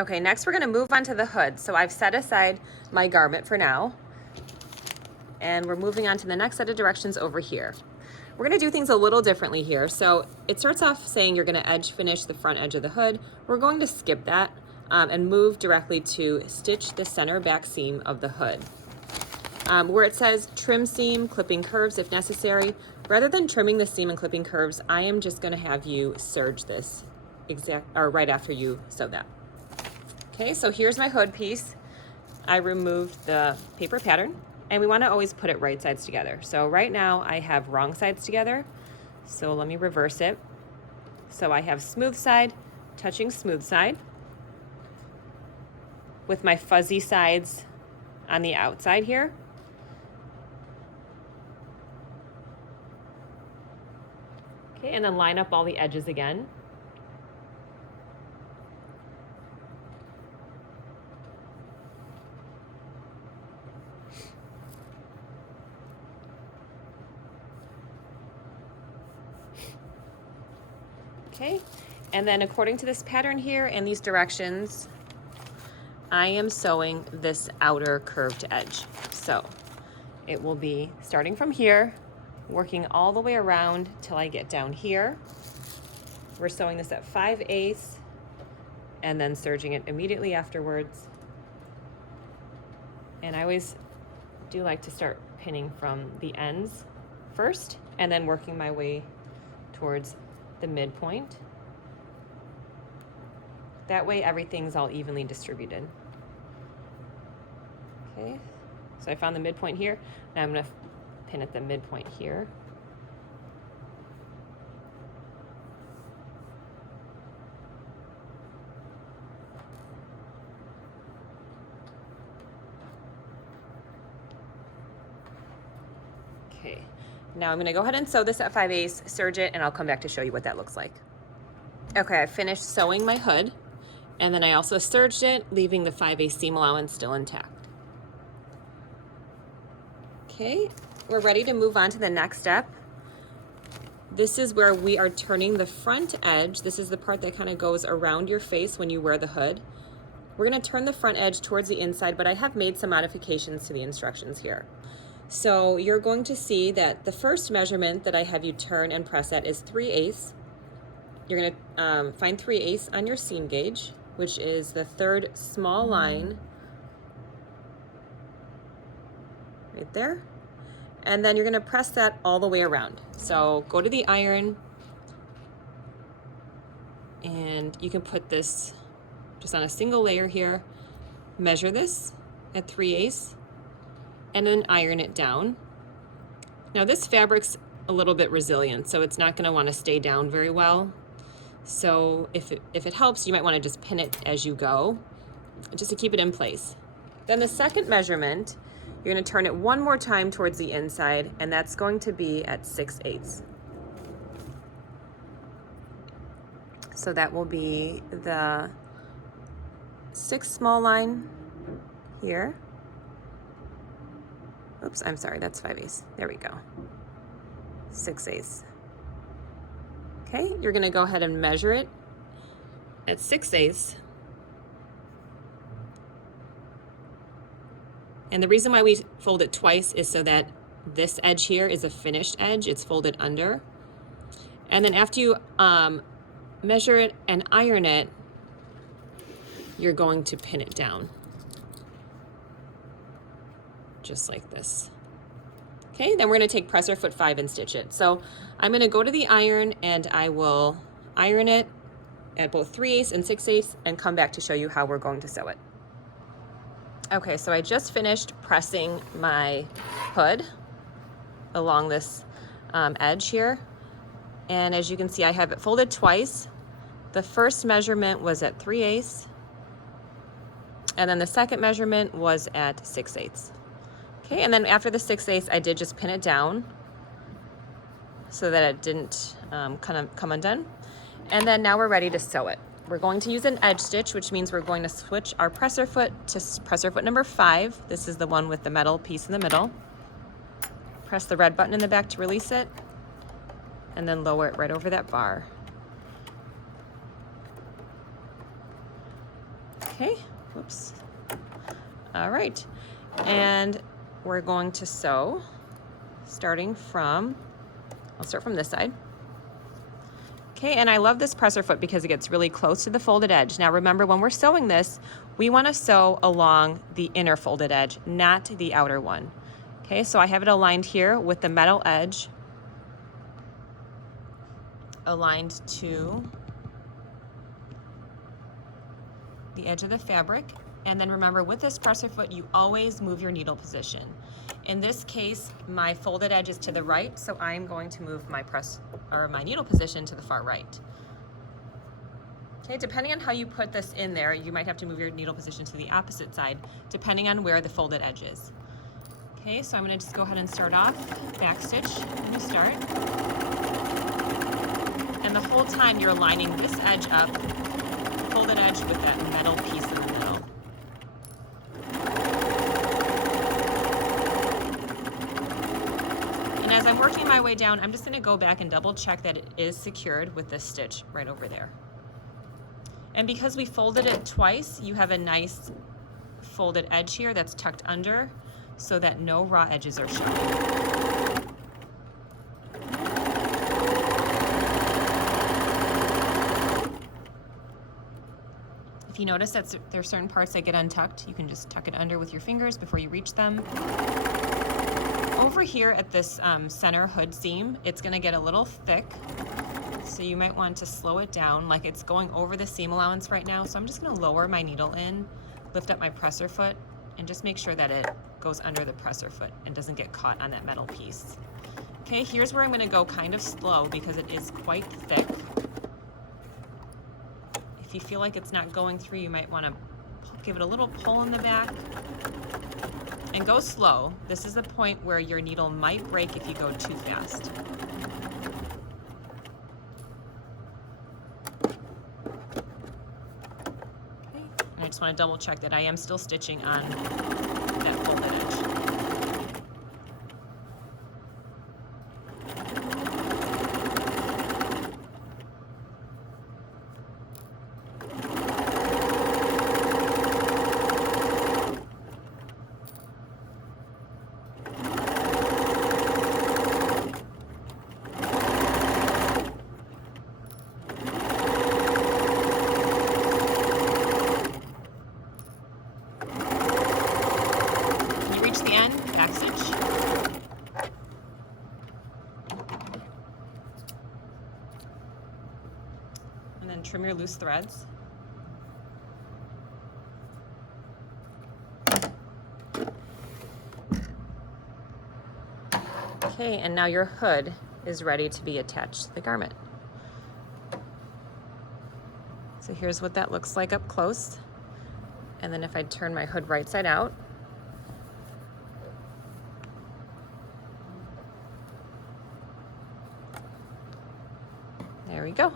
Okay, next we're gonna move on to the hood. So I've set aside my garment for now, and we're moving on to the next set of directions over here. We're gonna do things a little differently here. So it starts off saying you're gonna edge finish the front edge of the hood. We're going to skip that and move directly to stitch the center back seam of the hood. Where it says trim seam, clipping curves if necessary, rather than trimming the seam and clipping curves, I am just gonna have you serge this right after you sew that. Okay, so here's my hood piece. I removed the paper pattern, and we want to always put it right sides together. So right now I have wrong sides together, so let me reverse it. So I have smooth side touching smooth side with my fuzzy sides on the outside here. Okay, and then line up all the edges again. Okay, and then according to this pattern here and these directions, I am sewing this outer curved edge. So it will be starting from here, working all the way around till I get down here. We're sewing this at 5/8 and then serging it immediately afterwards. And I always do like to start pinning from the ends first and then working my way towards the midpoint. That way everything's all evenly distributed. Okay, so I found the midpoint here. Now I'm gonna pin at the midpoint here. Okay, now I'm gonna go ahead and sew this at 5/8, serge it, and I'll come back to show you what that looks like. Okay, I finished sewing my hood, and then I also serged it, leaving the 5/8 seam allowance still intact. Okay, we're ready to move on to the next step. This is where we are turning the front edge. This is the part that kind of goes around your face when you wear the hood. We're gonna turn the front edge towards the inside, but I have made some modifications to the instructions here. So you're going to see that the first measurement that I have you turn and press at is 3/8. You're gonna find 3/8 on your seam gauge, which is the third small line right there. And then you're gonna press that all the way around. So go to the iron, and you can put this just on a single layer here, measure this at 3/8, and then iron it down. Now this fabric's a little bit resilient, so it's not gonna wanna stay down very well. So if it helps, you might wanna just pin it as you go, just to keep it in place. Then the second measurement, you're gonna turn it one more time towards the inside, and that's going to be at 6/8. So that will be the 6th small line here. Oops, I'm sorry, that's 5/8. There we go. 6/8. Okay, you're gonna go ahead and measure it at 6/8. And the reason why we fold it twice is so that this edge here is a finished edge, it's folded under. And then after you measure it and iron it, you're going to pin it down. Just like this. Okay, then we're gonna take presser foot 5 and stitch it. So I'm gonna go to the iron and I will iron it at both 3/8 and 6/8 and come back to show you how we're going to sew it. Okay, so I just finished pressing my hood along this edge here. And as you can see, I have it folded twice. The first measurement was at 3/8, and then the second measurement was at 6/8. Okay, and then after the 6/8, I did just pin it down so that it didn't kind of come undone. And then now we're ready to sew it. We're going to use an edge stitch, which means we're going to switch our presser foot to presser foot number 5. This is the one with the metal piece in the middle. Press the red button in the back to release it, and then lower it right over that bar. Okay, whoops. All right, and we're going to sew starting from, I'll start from this side. Okay, and I love this presser foot because it gets really close to the folded edge. Now remember, when we're sewing this, we want to sew along the inner folded edge, not the outer one. Okay, so I have it aligned here with the metal edge aligned to the edge of the fabric. And then remember, with this presser foot, you always move your needle position. In this case, my folded edge is to the right, so I'm going to move my my needle position to the far right. Okay, depending on how you put this in there, you might have to move your needle position to the opposite side, depending on where the folded edge is. Okay, so I'm going to just go ahead and start off, back stitch when you start. And the whole time you're lining this edge up, folded edge, with that metal piece in the middle. And as I'm working my way down, I'm just going to go back and double check that it is secured with this stitch right over there. And because we folded it twice, you have a nice folded edge here that's tucked under so that no raw edges are showing. If you notice that there are certain parts that get untucked, you can just tuck it under with your fingers before you reach them. Over here at this center hood seam, it's going to get a little thick, so you might want to slow it down, like it's going over the seam allowance right now. So I'm just going to lower my needle in, lift up my presser foot, and just make sure that it goes under the presser foot and doesn't get caught on that metal piece. Okay, here's where I'm going to go kind of slow because it is quite thick. If you feel like it's not going through, you might want to give it a little pull in the back and go slow. This is the point where your needle might break if you go too fast. Okay. And I just want to double check that I am still stitching on that folded edge. Back stitch. And then trim your loose threads. Okay, and now your hood is ready to be attached to the garment. So here's what that looks like up close. And then if I turn my hood right side out, there we go.